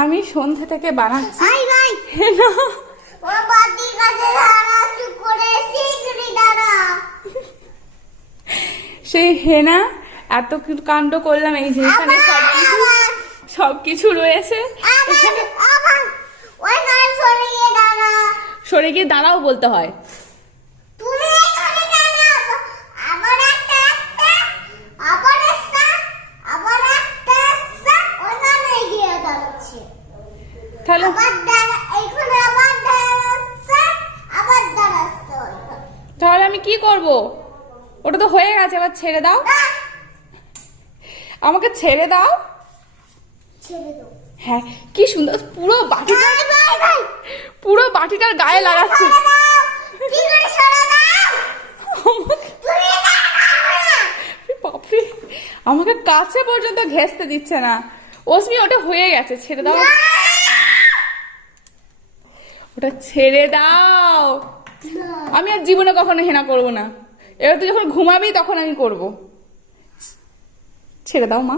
আমি সন্ধ্যা থেকে বানাচ্ছি। সেই হেনা এত কাণ্ড করলাম, এই যে এখানে সবকিছু রয়েছে। সরে গিয়ে দাঁড়াও বলতে হয়। তাহলে আমি কি করব? ওটা তো হয়ে গেছে, এবার ছেড়ে দাও, আমাকে ছেড়ে দাও। হ্যাঁ, কি সুন্দর পুরো বাটিটার গায়ে লাগাচ্ছে। আমাকে কাছে পর্যন্ত ঘেঁষতে দিচ্ছে না। অস্মি, ওটা হয়ে গেছে, ছেড়ে দাও, ওটা ছেড়ে দাও। আমি আর জীবনে কখনো হেনা করবো না। এবার তুই যখন ঘুমাবি তখন আমি করব। ছেড়ে দাও মা।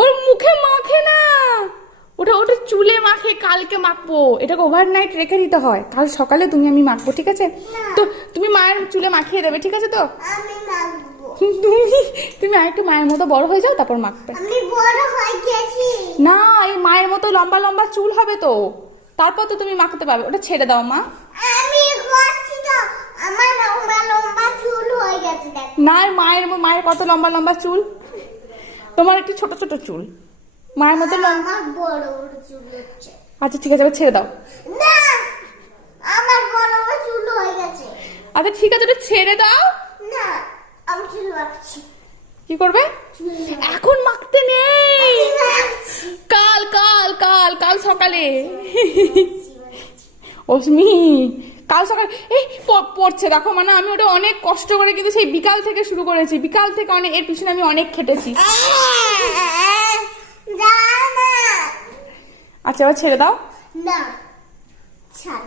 ওর মুখে মাখে না, ওটা চুলে মাখে, কালকে মাখবো। এটাকে ওভারনাইট রেখে দিতে হয়, কাল সকালে আমি মাখবো, ঠিক আছে? তো তুমি মায়ের চুলে মাখিয়ে দেবে, ঠিক আছে? তো তুমি আরেকটু মায়ের মতো বড় হয়ে যাও, তারপর মাখবে। না, এই মায়ের মতো লম্বা লম্বা চুল হবে তো, তারপর তো তুমি মাখতে পারবে। ওটা ছেড়ে দাও মা। না, মায়ের কত লম্বা লম্বা চুল, তোমার একটু ছোট ছোট চুল, মায়ের মতো লম্বা। আচ্ছা ঠিক আছে, এবার ছেড়ে দাও। আচ্ছা ঠিক আছে, ওটা ছেড়ে দাও। কি করবে? এখন মাখতে নেই, কাল কাল কাল কাল সকালে। অস্মি, কাল সকালে এই পড়ছে দেখো। মানে আমি ওটা অনেক কষ্ট করে, কিন্তু সেই বিকাল থেকে শুরু করেছি, বিকাল থেকে অনেক এর পিছনে আমি অনেক খেটেছি। আচ্ছা, এবার ছেড়ে দাও। না, ছাড়।